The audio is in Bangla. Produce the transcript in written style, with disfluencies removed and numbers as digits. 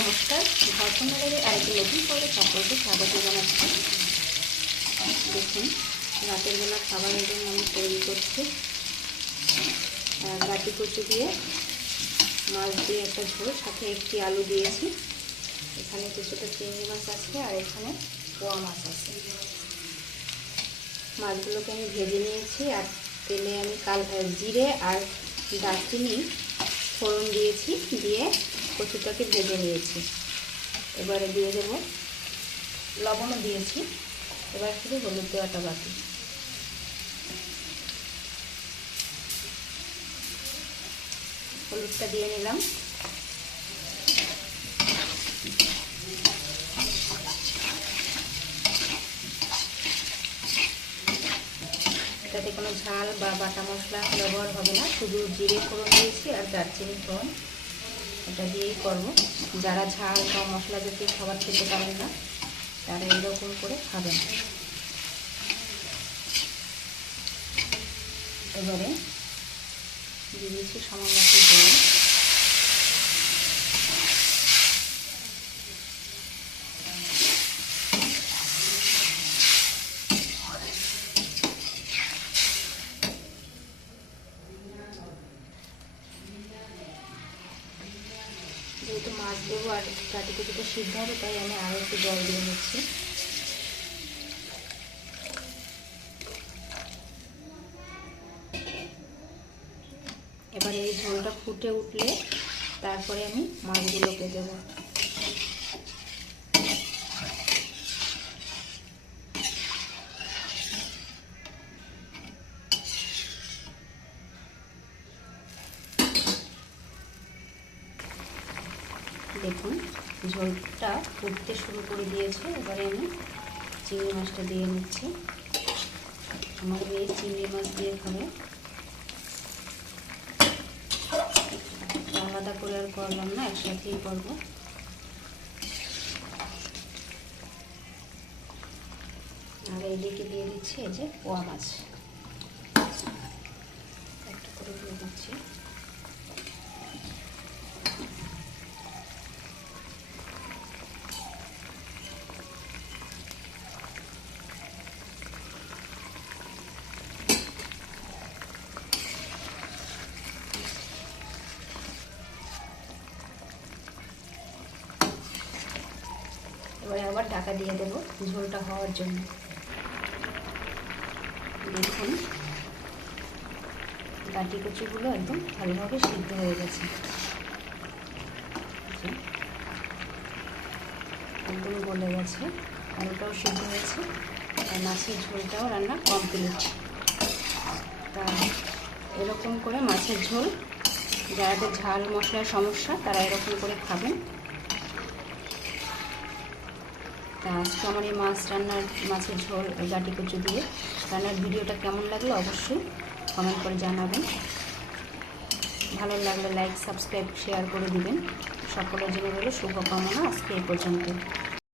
নমস্কার, ঝাড়খণ্ডের আরেকটি নতুন পর্বে সকলকে স্বাগত জানাচ্ছি। দেখুন, রাতের বেলা খাবারের জন্য আমি তৈরি করছি গাটি কচু দিয়ে মাছ দিয়ে একটা ঝোল, সাথে একটি আলু দিয়েছি। এখানে কিছুটা চিংড়ি মাছ আছে আর এখানে পোয়া মাছ আছে। মাছগুলোকে আমি ভেজে নিয়েছি আর তেলে আমি জিরে আর দারচিনি ফোড়ন দিয়েছি, দিয়ে কচুটাকে ভেজে নিয়েছি। এবারে দিয়ে দেবো, লবণও দিয়েছি, এবার শুধু হলুদ দেওয়াটা বাকি। হলুদটা দিয়ে নিলাম। এটাতে কোনো ঝাল বা বাটা মশলা ব্যবহার হবে না, শুধু জিরে ফোড়ন দিয়েছি আর দারচিনি ফোড়ন, এটা দিয়েই করব। যারা ঝাল বা মশলা জাতীয় খাবার খেতে পারেন না, তারা এরকম করে খাবেন। এবারে দিয়ে দিয়েছি সামান্য জল। যেহেতু মাছ দেবো আর গাটি কচুটা সিদ্ধ হবে, তাই আমি আরও একটু জল দিয়ে নিচ্ছি। এবারে এই ঝোলটা ফুটে উঠলে তারপরে আমি মাছগুলোকে দেবো। দেখুন, ঝোলটা ফুটতে শুরু করে দিয়েছে। এবারে আমি চিংড়ি মাছটা দিয়ে নিচ্ছি। আমার এই চিংড়ি মাছ দিয়ে খাবে, আলাদা করে আর করলাম না, একসাথেই করব। আর এইদিকে দিয়ে দিচ্ছি এই যে পোয়া মাছ, একটা করে দিয়ে দিচ্ছি। এবারে আবার ঢাকা দিয়ে দেবো ঝোলটা হওয়ার জন্য। দেখুন, গাটি কচুগুলো একদম ভালোভাবে সিদ্ধ হয়ে গেছে, একদম গলে গেছে, আলুটাও সিদ্ধ হয়েছে, আর মাছের ঝোলটাও রান্না কমপ্লিট। তা এরকম করে মাছের ঝোল, যাদের ঝাল মশলার সমস্যা তারা এরকম করে খাবেন। তা আজকে আমার এই মাছের ঝোল গাটি কচু দিয়ে রান্নার ভিডিওটা কেমন লাগলো অবশ্যই কমেন্ট করে জানাবেন। ভালো লাগলে লাইক, সাবস্ক্রাইব, শেয়ার করে দিবেন। সকলের জন্য রইল শুভকামনা। আজকে এই পর্যন্ত।